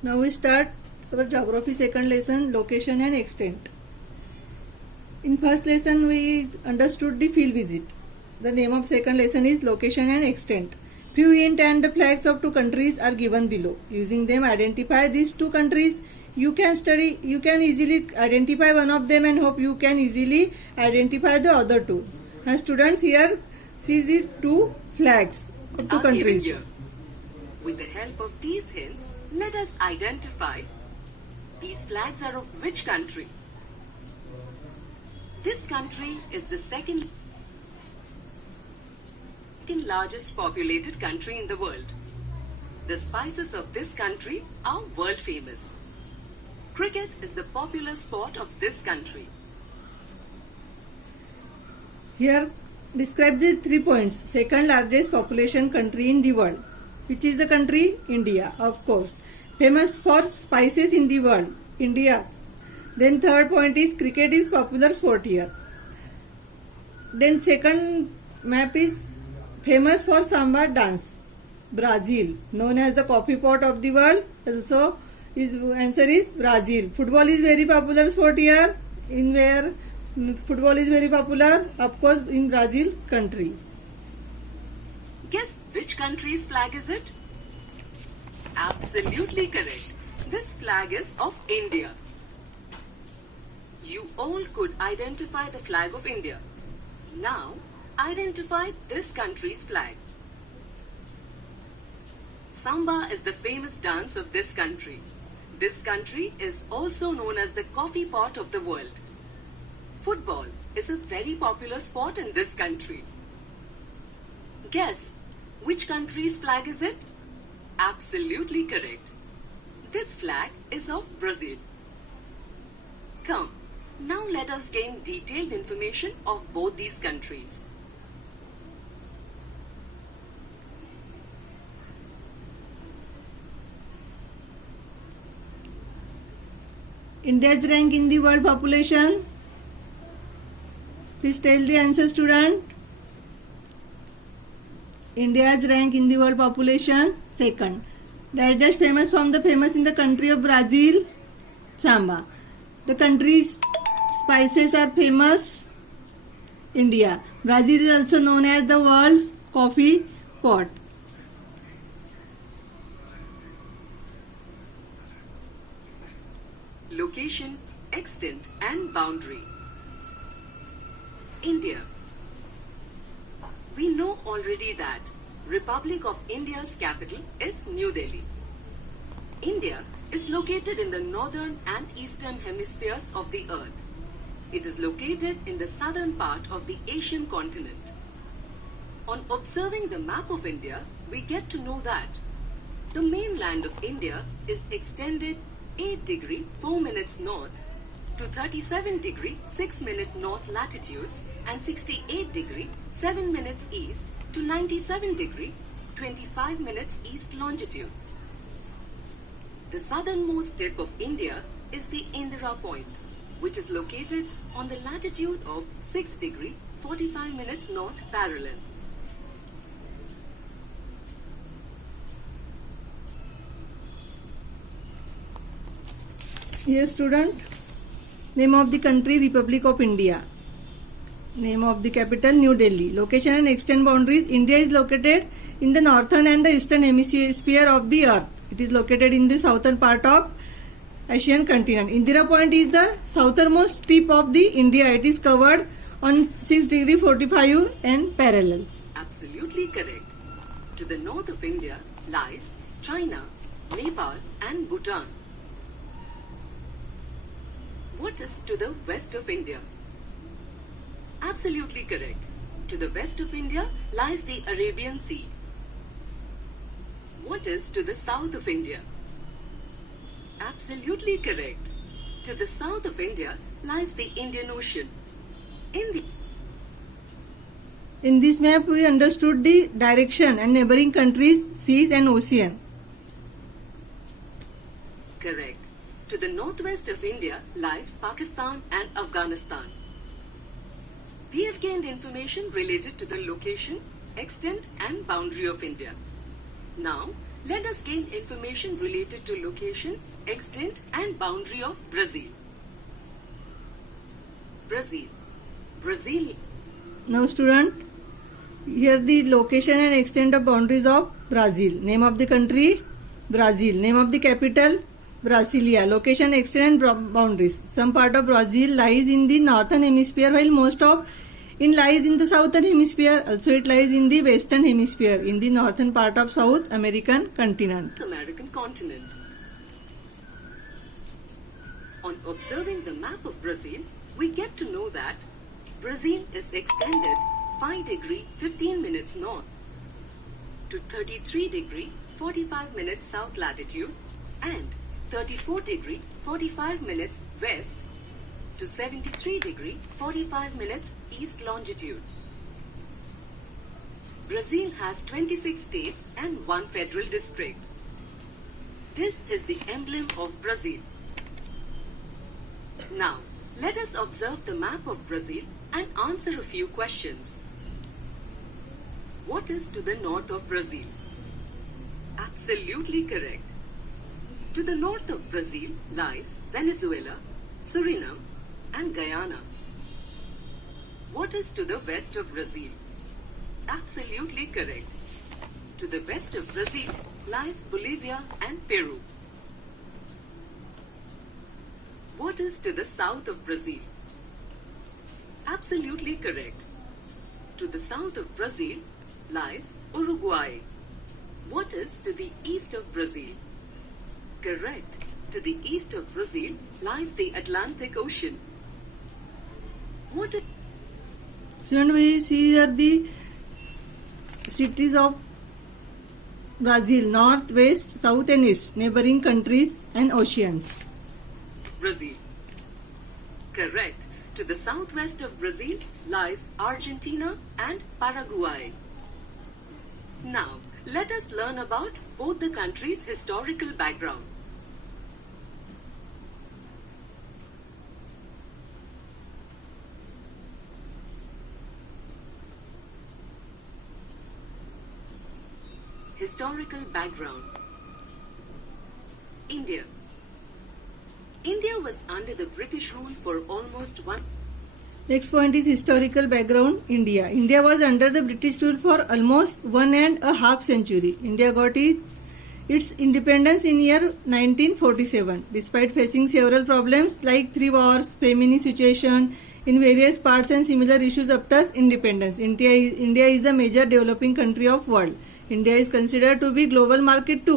Now we start our geography second lesson, location and extent. In first lesson we understood the field visit. The name of second lesson is location and extent. Few hint and the flags of two countries are given below. Using them identify these two countries. You can easily identify one of them and hope you can easily identify the other two. And students, here see the two flags of two countries. Here. With the help of these hints, let us identify these flags are of which country. This country is the second largest populated country in the world. The spices of this country are world famous. Cricket is the popular sport of this country. Here describe the 3 points. Second largest population country in the world. Which is the country? India, of course. Famous for spices in the world. India. Then third point is cricket is popular sport here. Then second map is famous for samba dance. Brazil, known as the coffee pot of the world. Also his answer is Brazil. Football is very popular sport here. In where football is very popular? Of course in Brazil country. Guess which country's flag is it? Absolutely correct. This flag is of India. You all could identify the flag of India. Now, identify this country's flag. Samba is the famous dance of this country. This country is also known as the coffee pot of the world. Football is a very popular sport in this country. Guess which country's flag is it? Absolutely correct. This flag is of Brazil. Come, now let us gain detailed information of both these countries. India's rank in the world population. Please tell the answer, student. India's rank in the world population second. Largest famous in the country of Brazil, samba. The country's spices are famous. India. Brazil is also known as the world's coffee pot. Location, extent and boundary. India. We know already that Republic of India's capital is New Delhi. India is located in the northern and eastern hemispheres of the earth. It is located in the southern part of the Asian continent. On observing the map of India, we get to know that the mainland of India is extended 8 degree 4 minutes north to 37 degree 6 minute north latitudes and 68 degree 7 minutes east to 97 degree 25 minutes east longitudes. The southernmost tip of India is the Indira Point, which is located on the latitude of 6 degree 45 minutes north parallel. Yes, student. Name of the country, Republic of India. Name of the capital, New Delhi. Location and extent boundaries. India is located in the northern and the eastern hemisphere of the earth. It is located in the southern part of Asian continent. Indira Point is the southernmost tip of the India. It is covered on 6 degree 45 and parallel. Absolutely correct. To the north of India lies China, Nepal and Bhutan. What is to the west of India? Absolutely correct. To the west of India lies the Arabian Sea. What is to the south of India? Absolutely correct. To the south of India lies the Indian Ocean. In this map, we understood the direction and neighboring countries, seas and ocean. Correct. To the northwest of India lies Pakistan and Afghanistan. We have gained information related to the location, extent and boundary of India. Now, let us gain information related to location, extent and boundary of Brazil. Brazil. Brazil. Now student, here the location and extent of boundaries of Brazil. Name of the country, Brazil. Name of the capital, Brasilia. Location, extent and boundaries. Some part of Brazil lies in the northern hemisphere while most of it lies in the southern hemisphere. Also it lies in the western hemisphere in the northern part of South American continent. American continent. On observing the map of Brazil, we get to know that Brazil is extended 5 degree 15 minutes north to 33 degree 45 minutes south latitude and 34 degree 45 minutes west to 73 degree 45 minutes east longitude. Brazil has 26 states and 1 federal district. This is the emblem of Brazil. Now, let us observe the map of Brazil and answer a few questions. What is to the north of Brazil? Absolutely correct. To the north of Brazil lies Venezuela, Suriname, and Guyana. What is to the west of Brazil? Absolutely correct. To the west of Brazil lies Bolivia and Peru. What is to the south of Brazil? Absolutely correct. To the south of Brazil lies Uruguay. What is to the east of Brazil? Correct. To the east of Brazil lies the Atlantic Ocean. What is Student, we see here the cities of Brazil, north, west, south and east, neighboring countries and oceans. Brazil? Correct. To the southwest of Brazil lies Argentina and Paraguay. Now, let us learn about both the countries' historical background. Historical background. India. India was under the British rule for almost one. Next point is historical background. India. India was under the British rule for almost 1.5 century. India got its independence in year 1947. Despite facing several problems like 3 wars, famine situation in various parts and similar issues after independence, India is a major developing country of world. India is considered to be global market too.